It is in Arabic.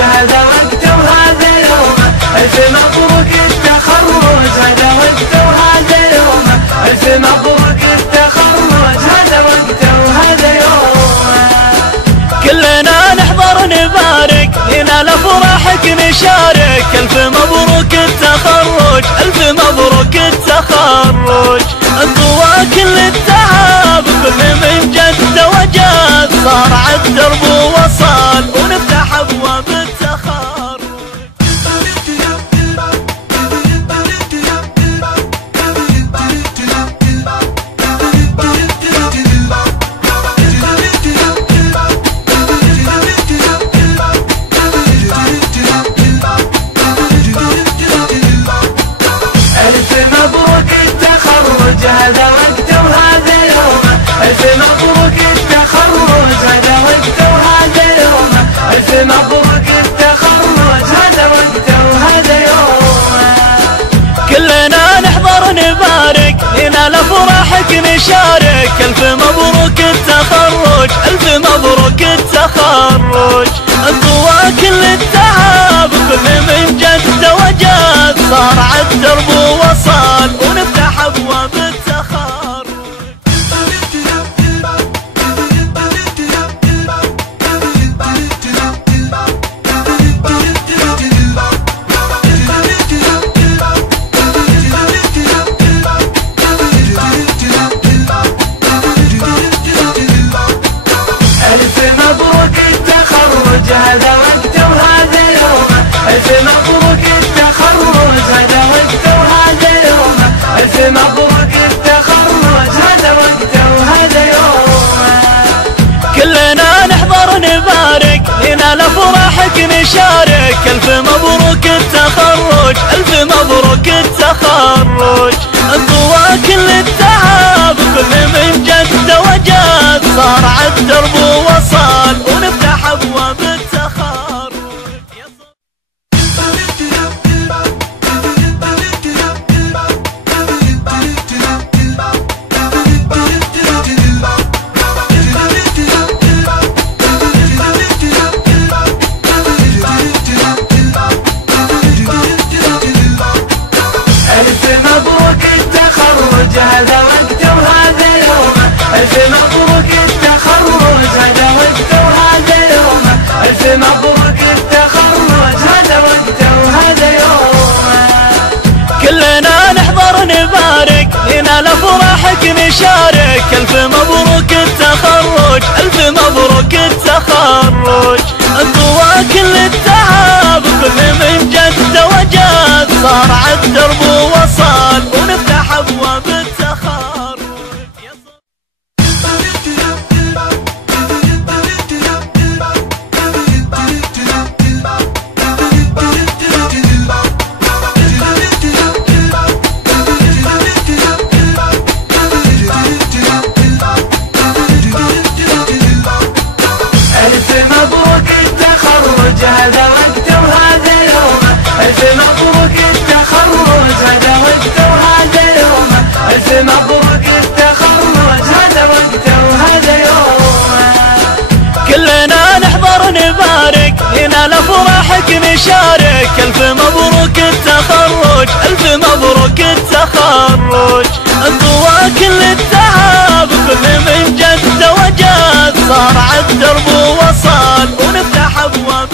هذا وقته وهذا يومه، ألف مبروك التخرج هذا وقته وهذا يومه، ألف مبروك التخرج هذا وقته وهذا يومه. كلنا نحضر نبارك لنا لفرحك نشارك، ألف مبروك التخرج ألف مبروك التخرج. انطوى كل التعب كل من جد وجد، صار عالدرب ووصل ونفتح ابواب التخرج. ألف مبروك التخرج هذا وقته وهذا يومه، ألف مبروك التخرج هذا وقته وهذا يومه، ألف مبروك التخرج هذا وقته وهذا يومه. كلنا نحضر نبارك لنا لفرحك نشارك، ألف مبروك التخرج ألف مبروك التخرج. انطوى كل التعب كل من جد وجد، صار عالدرب ووصل ونفتح ابواب التخرج. ألف مبروك التخرج هذا وقته وهذا يومه، ألف مبروك التخرج هذا وقته وهذا يومه، ألف مبروك التخرج هذا وقته وهذا يومه. كلنا نحضر نبارك لنا لفرحك نشارك، ألف مبروك التخرج ألف مبروك التخرج. انطوى كل التعب كل من جد وجد، صار عالدرب ووصل ونفتح ابواب التخرج. ألف مبروك التخرج هذا وقته وهذا يومه، ألف مبروك التخرج هذا وقته وهذا يومه، ألف مبروك التخرج هذا وقته وهذا يومه. كلنا نحضر نبارك لنا لفرحك نشارك، ألف مبروك التخرج ألف مبروك التخرج. انطوى كل التعب كل من جد وجد، صار عالدرب ووصل ونفتح ابواب التخرج. ألف مبروك التخرج هذا وقته وهذا يومه، ألف مبروك التخرج هذا وقته وهذا يومه، ألف مبروك التخرج هذا وقته وهذا يومه. كلنا نحضر نبارك لنا لفرحك نشارك، ألف مبروك التخرج ألف مبروك التخرج. انطوى كل التعب كل من جد وجد، صار عالدرب ووصل ونفتح ابواب